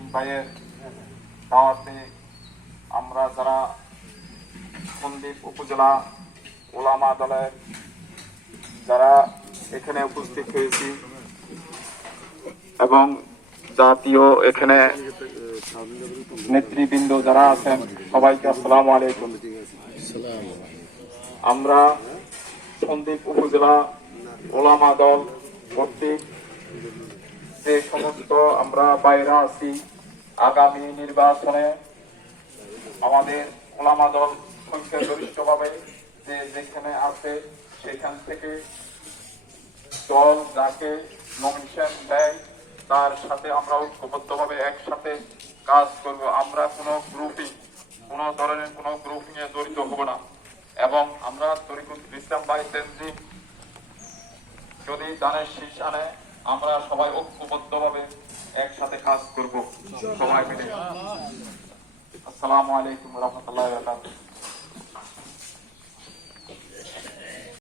নাইম ভাইয়ের দাওয়াতে আমরা যারা সন্দ্বীপ উপজেলা ওলামা দলের যারা এখানে উপস্থিত হয়েছি এবং জাতীয় এখানে নেতৃবৃন্দ যারা আছেন, সবাইকে আসসালাম আলাইকুম। আমরা সন্দ্বীপ উপজেলা ওলামা দল কর্তৃক যে সমস্ত আমরা বাইরে আছি, আগামী নির্বাচনে আমাদের ওলামা দল সংখ্যাগরিষ্ঠভাবে যে যেখানে আছে, সেখান থেকে দল যাকে নমিনেশন দেয়, তার সাথে আমরা ঐক্যবদ্ধভাবে একসাথে কাজ করব। আমরা কোনো গ্রুপিং কোনো ধরনের কোনো গ্রুপিং এ জড়িত হব না। এবং আমরা তরিকুল ইসলাম ভাই যদি দানের শীষ আনে আমরা সবাই ঐক্যবদ্ধভাবে একসাথে কাজ করব। সবাই মিলে। আসসালামু আলাইকুম রহমতুল্লাহ